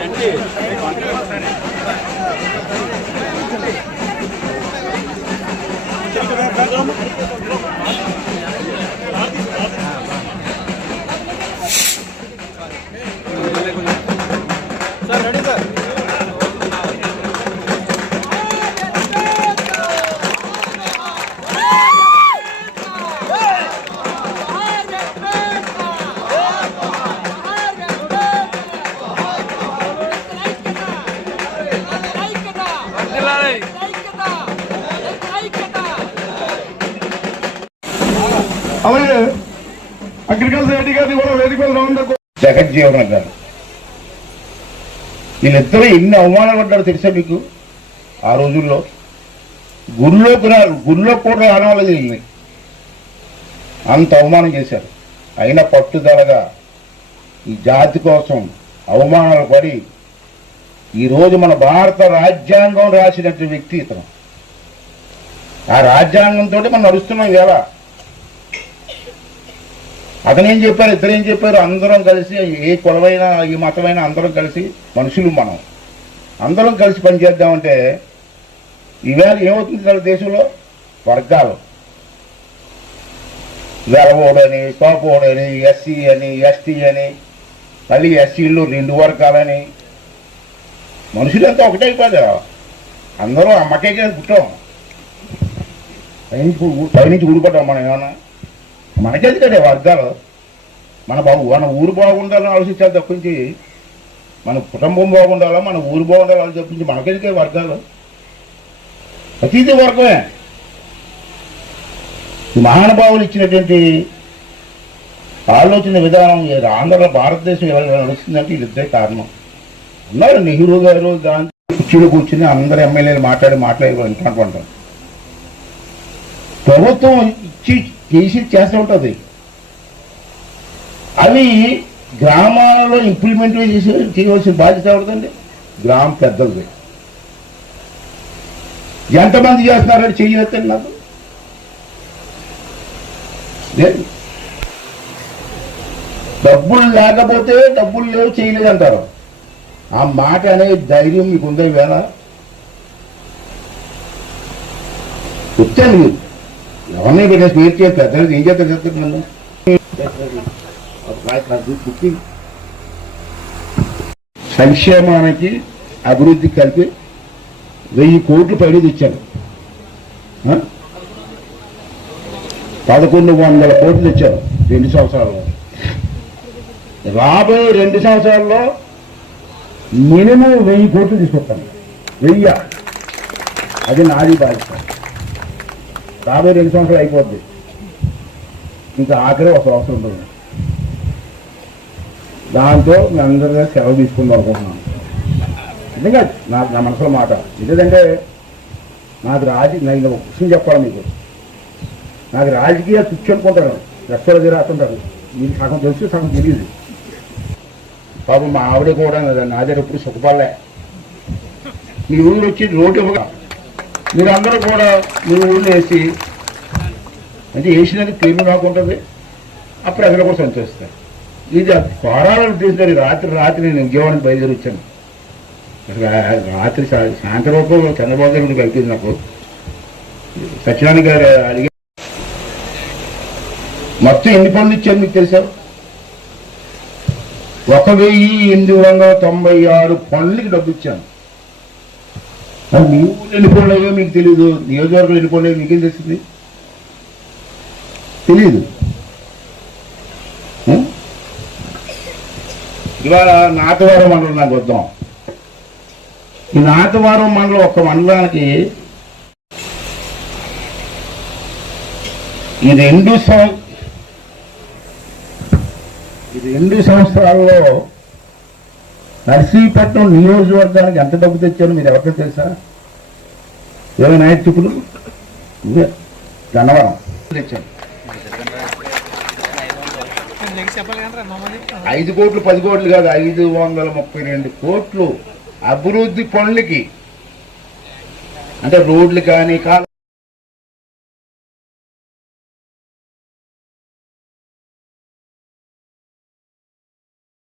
Sir ready sir. అలాగే agriculture Reddy గారిని కూడా వేదిక జగజ్జీవన్ గారు వీళ్ళిద్దరూ ఎన్ని అవమానాలు పడ్డారో తెలుసా మీకు? ఆ రోజుల్లో గుళ్ళో కూడా రానవాళ్ళది వీళ్ళని అంత అవమానం చేశారు. అయినా పట్టుదలగా ఈ జాతి కోసం అవమానాలు పడి ఈరోజు మన భారత రాజ్యాంగం రాసినటువంటి వ్యక్తి ఇతను. ఆ రాజ్యాంగంతో మనం నడుస్తున్నాం కదా. అతనేం చెప్పారు, ఇద్దరేం చెప్పారు, అందరం కలిసి ఏ కులమైనా ఏ మతమైనా అందరం కలిసి మనుషులు మనం అందరం కలిసి పనిచేద్దామంటే ఈవేళ ఏమవుతుంది దేశంలో? వర్గాలు వెలవోడని, తోపోడని, ఎస్సీ అని, ఎస్టీ అని, మళ్ళీ ఎస్సీలు 2 వర్గాలని, మనుషులంతా ఒకటైపోయారు. అందరూ అమ్మకే పుట్టాం, పైనుంచి ఊడిపడ్డాం మనం. ఏమన్నా మనకేది కదా వర్గాలు? మన ఊరు బాగుండాలని ఆలోచించాలి తప్పించి, మన కుటుంబం బాగుండాలా, మన ఊరు బాగుండాలని తప్పించి మనకేది వర్గాలు? ప్రతిదీ వర్గమే. మహానుభావులు ఇచ్చినటువంటి ఆలోచన విధానం ఆంధ్ర భారతదేశం ఎలా నడుస్తుందంటే వీళ్ళిద్దరే కారణం. ఉన్నారు నెహ్రూ గారు, గాంధీ కుర్చీలో కూర్చుని అందరు ఎమ్మెల్యేలు మాట్లాడి అనుకుంటారు. ప్రభుత్వం ఇచ్చి చేస్తూ ఉంటుంది. అవి గ్రామాలలో ఇంప్లిమెంట్ చేయవలసిన బాధ్యత ఎవరిదండి? గ్రామ పెద్దలది. ఎంతమంది చేస్తున్నారని చేయవచ్చండి నాకు లేదు. డబ్బులు లేకపోతే డబ్బులు లేవు చేయలేదంటారు. ఆ మాట అనే ధైర్యం మీకు ఉందే వేళ? వచ్చాను మీరు ఎవరిని పెట్టేసి మీరు చేసి పెద్దలు ఏం చేస్తారు చెప్తాను. సంక్షేమానికి అభివృద్ధికి కలిపి 1000 కోట్లు పైన తెచ్చాను. 1100 కోట్లు తెచ్చారు 2 సంవత్సరాల్లో. రాబోయే 2 సంవత్సరాల్లో మినిమం 1000 కోట్లు తీసుకొస్తాను. 1000 అది నాది బాధ్యత. రాబోయే 2 సంవత్సరాలు అయిపోద్ది. ఇంకా ఆఖరి 1 సంవత్సరం ఉంటుంది. దాంతో మీ అందరిగా సెలవు తీసుకుందాం అనుకుంటున్నాను. నిజంగా నా మనసులో మాట ఎందుకంటే నాకు నేను ఒక విషయం చెప్పాలి మీకు. నాకు రాజకీయాలు పిచ్చి అనుకుంటారు, రెస్టోల దగ్గర రాస్తుంటారు. మీకు సగం తెలుసు, సగం తెలియదు. పాపం మా ఆవిడ కూడా నా దగ్గర ఎప్పుడు సుఖపడలే. మీ ఊళ్ళో వచ్చి రోడ్డు ఇవ్వగా మీరు అందరూ కూడా మీ ఊళ్ళో వేసి అంటే వేసినది క్లీన్ రాకుంటుంది. అప్పుడు అక్కడ కూడా సంతోషిస్తారు. ఇది కోరాలని తీసుకొని రాత్రి నేను ఉద్యోగానికి బయలుదేరి వచ్చాను. రాత్రి సాయంత్రం చంద్రబాబు గారు కలిపింది నాకు. సత్యనారాయణ గారు అడిగి మొత్తం ఎన్ని పనులు ఇచ్చారు మీకు తెలుసా? 1896 పనులకి డబ్బు ఇచ్చాను. మీ ఊళ్ళో ఎన్ని పనులు అయ్యో మీకు తెలీదు, నియోజకవర్గంలో ఎన్ని పనులు అయ్యో మీకేం తెలిసింది? తెలీదు. ఇవాళ నాతవరం మండలం నాకు వద్దాం. ఈ నాతవరం మండలం ఒక్క మండలానికి ఈ 2 సంవత్సరాల్లో నర్సీపట్నం నియోజకవర్గానికి ఎంత డబ్బు తెచ్చారో మీరు ఎవరికో తెలుసా? 20 నాయకు చూపులు గన్నవరం తెచ్చారు. 5 కోట్లు 10 కోట్లు కాదు, 532 కోట్లు అభివృద్ధి పనులకి. అంటే రోడ్లు కానీ